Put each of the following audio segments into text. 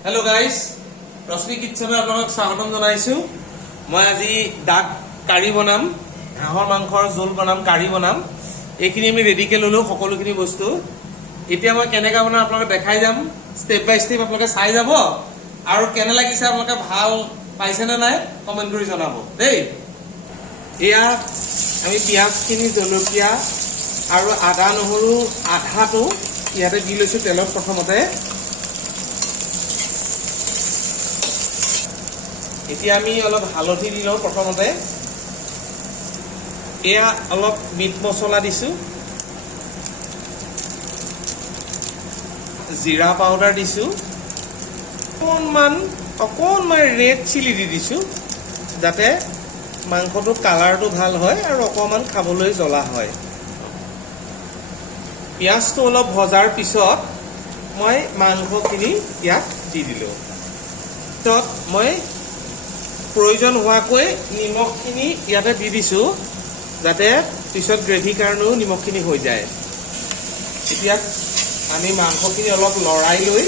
Hello guys, Rosmi Kitchen আপোনাক স্বাগতম জনাইছো। মই আজি ডাক কাৰি বনাম, হাঁহৰ মাংসৰ জোল বনাম, কাৰি বনাম। এইখিনি আমি ৰেডিকে ললো সকলোখিনি বস্তু। এতিয়া মই কেনেকা বনাম আপোনাক দেখাই যাম। স্টেপ বাই স্টেপ আপোনাক চাই যাব আৰু কেনে লাগিছে আপোনাক ভাল পাইছে নে নাই কমেন্ট কৰি জনাব দেই। এয়া আমি পিয়াজখিনি, জলকীয়া আৰু আদা নহৰু আধাটো ইয়াতে দি লৈছো তেলত। প্ৰথমতে এতিয়া আমি অলপ হালধি দি লওঁ। প্ৰথমতে এয়া অলপ মিট মছলা দিছো, জিৰা পাউডাৰ দিছো, অকণমান ৰেড চিলি দি দিছো যাতে মাংসটো কালাৰটো ভাল হয় আৰু অকণমান খাবলৈ জ্বলা হয়। পিঁয়াজটো অলপ ভজাৰ পিছত মই মাংসখিনি ইয়াত দি দিলোঁ। পিছত মই প্ৰয়োজন হোৱাকৈ নিমখখিনি ইয়াতে দি দিছোঁ যাতে পিছত গ্ৰেভিৰ কাৰণেও নিমখখিনি হৈ যায়। এতিয়া আমি মাংসখিনি অলপ লৰাই লৈ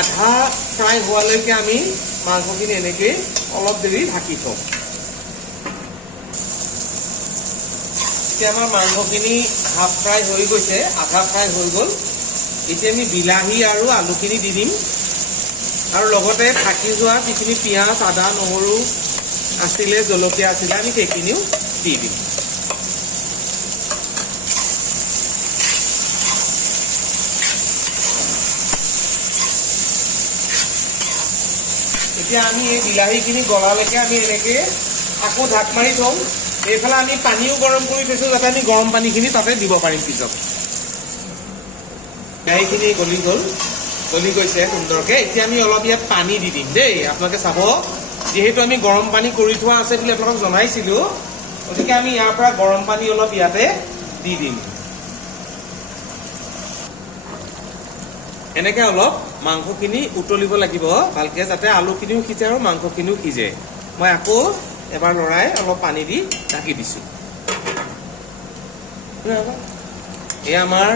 আধা ফ্ৰাই হোৱালৈকে আমি মাংসখিনি এনেকৈ অলপ দেৰি ঢাকি থওঁ। এতিয়া আমাৰ মাংসখিনি হাফ ফ্ৰাই হৈ গৈছে, আধা ফ্ৰাই হৈ গ'ল। এতিয়া আমি বিলাহী আৰু আলুখিনি দি দিম আৰু লগতে থাকি যোৱা যিখিনি পিঁয়াজ, আদা, নহৰু আছিলে, জলকীয়া আছিলে, আমি সেইখিনিও দি দিম। এতিয়া আমি এই বিলাহীখিনি গলালৈকে আমি এনেকৈ আকৌ ঢাক মাৰি থওঁ। এইফালে আমি পানীও গৰম কৰি থৈছোঁ যাতে আমি গৰম পানীখিনি তাতে দিব পাৰিম পিছত। বিলাহীখিনি গলি গৈছে সুন্দৰকৈ। এতিয়া আমি অলপ ইয়াত পানী দি দিম দেই। আপোনালোকে চাব, যিহেতু আমি গৰম পানী কৰি থোৱা আছে বুলি আপোনালোকক জনাইছিলোঁ, গতিকে আমি ইয়াৰ পৰা গৰম পানী অলপ ইয়াতে দি দিম। এনেকৈ অলপ মাংসখিনি উতলিব লাগিব ভালকৈ, যাতে আলুখিনিও সিজে আৰু মাংসখিনিও সিজে। মই আকৌ এবাৰ লৰাই অলপ পানী দি ঢাকি দিছোঁ। এয়া আমাৰ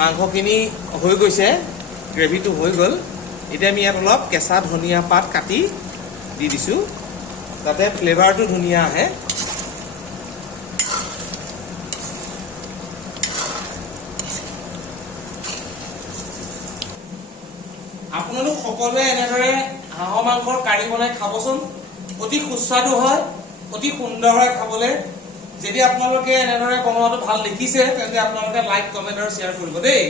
মাংসখিনি হৈ গৈছে, গ্ৰেভিটো হৈ গ'ল। এতিয়া আমি ইয়াত অলপ কেঁচা ধনিয়া পাত কাটি দি দিছোঁ যাতে ফ্লেভাৰটো ধুনীয়া আহে। আপোনালোক সকলোৱে এনেদৰে হাঁহৰ মাংসৰ কাৰি বনাই খাবচোন। অতি সুস্বাদু হয়, অতি সুন্দৰ হয় খাবলৈ। যদি আপোনালোকে এনেদৰে বনোৱাটো ভাল দেখিছে তেন্তে আপোনালোকে লাইক, কমেণ্ট আৰু শ্বেয়াৰ কৰিব দেই।